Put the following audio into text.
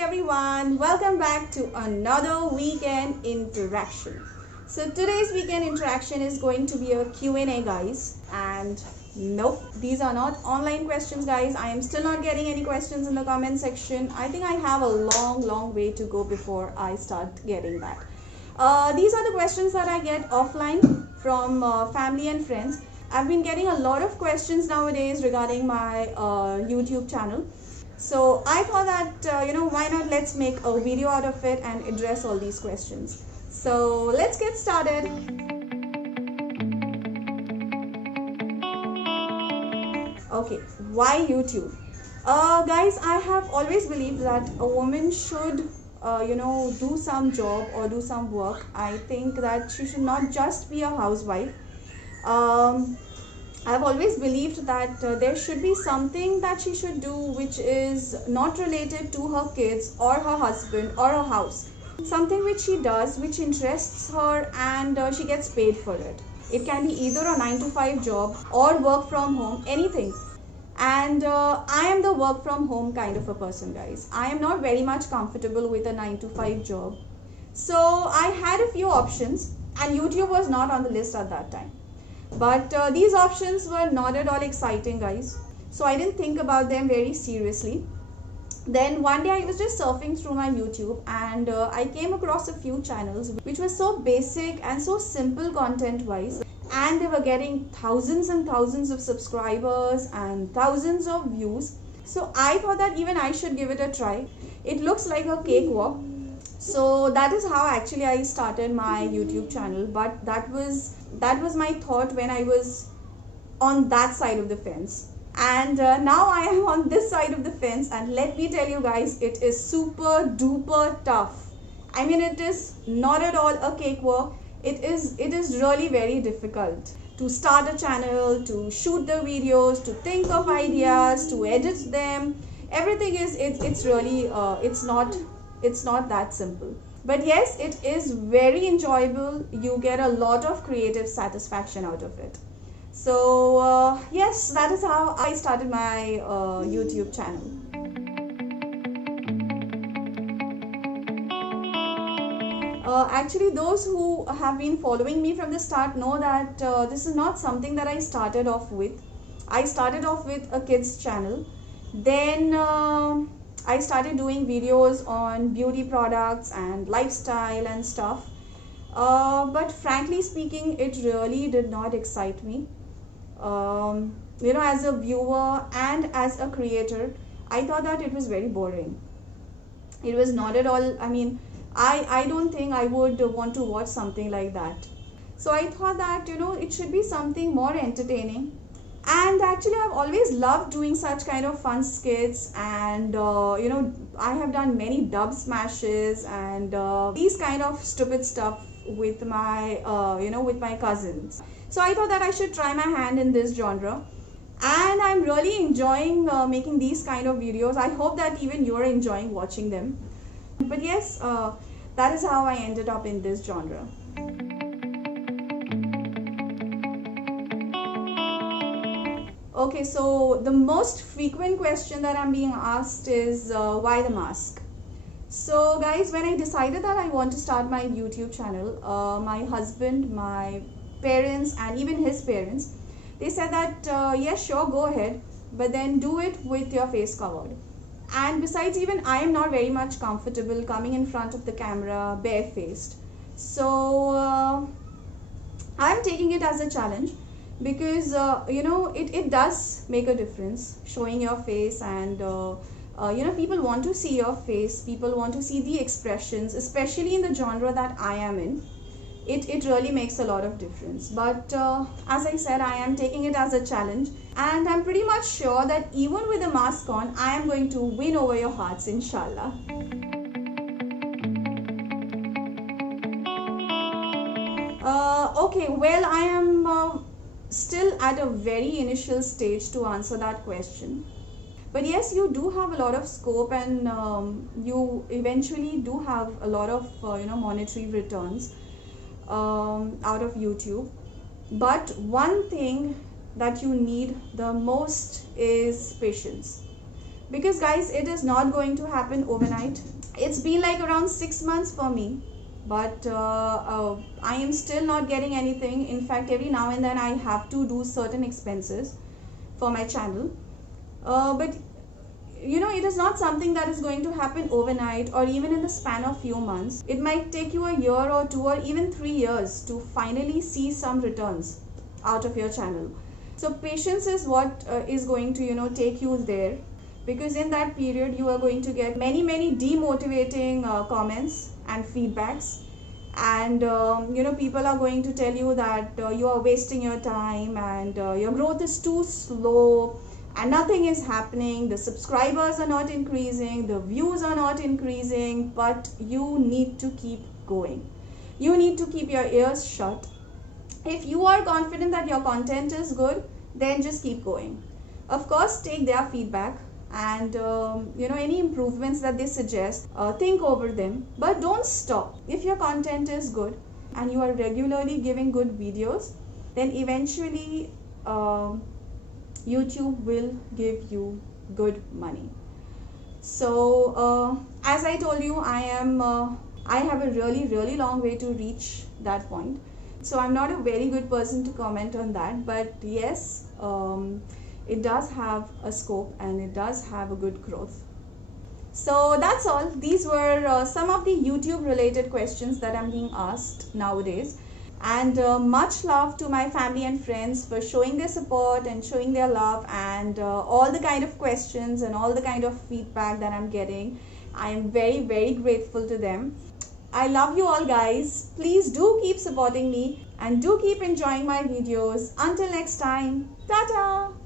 everyone, welcome back to another weekend interaction. So today's weekend interaction is going to be a Q&A, guys, and nope, these are not online questions, guys. I am still not getting any questions in the comment section. I think I have a long way to go before I start getting that. These are the questions that I get offline from family and friends. I've been getting a lot of questions nowadays regarding my YouTube channel. So I thought that, why not let's make a video out of it and address all these questions. So let's get started. Okay, why YouTube? Guys, I have always believed that a woman should, do some job or do some work. I think that she should not just be a housewife. I've always believed that there should be something that she should do which is not related to her kids or her husband or her house. Something which she does, which interests her, and she gets paid for it. It can be either a 9 to 5 job or work from home, anything. And I am the work from home kind of a person, guys. I am not very much comfortable with a 9 to 5 job. So I had a few options and YouTube was not on the list at that time. But these options were not at all exciting, guys. So I didn't think about them very seriously. Then one day I was just surfing through my YouTube and I came across a few channels which were so basic and so simple content wise, and they were getting thousands and thousands of subscribers and thousands of views. So I thought that even I should give it a try. It looks like a cakewalk. So that is how actually I started my YouTube channel. But that was my thought when I was on that side of the fence. And now I am on this side of the fence, and let me tell you guys, it is super duper tough. I mean, it is not at all a cakewalk. It is really very difficult to start a channel, to shoot the videos, to think of ideas, to edit them. Everything is it's really it's not that simple. But yes, it is very enjoyable. You get a lot of creative satisfaction out of it. So yes, that is how I started my YouTube channel. Actually, those who have been following me from the start know that this is not something that I started off with. I started off with a kids channel. Then I started doing videos on beauty products and lifestyle and stuff. But frankly speaking, it really did not excite me. As a viewer and as a creator, I thought that it was very boring. It was not at all, I don't think I would want to watch something like that. So I thought that, it should be something more entertaining. And actually, I've always loved doing such kind of fun skits, and I have done many dub smashes and these kind of stupid stuff with my with my cousins. So I thought that I should try my hand in this genre, and I'm really enjoying making these kind of videos. I hope that even you're enjoying watching them. But yes, that is how I ended up in this genre. Okay, so the most frequent question that I'm being asked is why the mask? So guys, when I decided that I want to start my YouTube channel, my husband, my parents, and even his parents, they said that yes, sure, go ahead, but then do it with your face covered. And besides, even I am not very much comfortable coming in front of the camera barefaced. So I'm taking it as a challenge, because it does make a difference showing your face, and people want to see your face, people want to see the expressions, especially in the genre that I am in. It really makes a lot of difference. But as I said, I am taking it as a challenge, and I'm pretty much sure that even with a mask on, I am going to win over your hearts, inshallah. Okay, well, I am still at a very initial stage to answer that question. But yes, you do have a lot of scope, and you eventually do have a lot of monetary returns out of YouTube. But one thing that you need the most is patience. because guys, it is not going to happen overnight. It's been like around 6 months for me, but I am still not getting anything. In fact, every now and then I have to do certain expenses for my channel, but you know, it is not something that is going to happen overnight or even in the span of few months. It might take you a year or 2 or even 3 years to finally see some returns out of your channel. So patience is what is going to, you know, take you there, because in that period you are going to get many demotivating comments and feedbacks, and you know, people are going to tell you that you are wasting your time, and your growth is too slow, and nothing is happening, the subscribers are not increasing, the views are not increasing. But you need to keep going. You need to keep your ears shut. If you are confident that your content is good, then just keep going. Of course, take their feedback, and you know, any improvements that they suggest, think over them, but don't stop. If your content is good and you are regularly giving good videos, then eventually YouTube will give you good money. So as I told you, I have a really long way to reach that point. So I'm not a very good person to comment on that, but yes, it does have a scope and it does have a good growth. So that's all. These were some of the YouTube related questions that I'm being asked nowadays. And much love to my family and friends for showing their support and showing their love, and all the kind of questions and all the kind of feedback that I'm getting. I am very grateful to them. I love you all, guys. Please do keep supporting me and do keep enjoying my videos. Until next time, tata.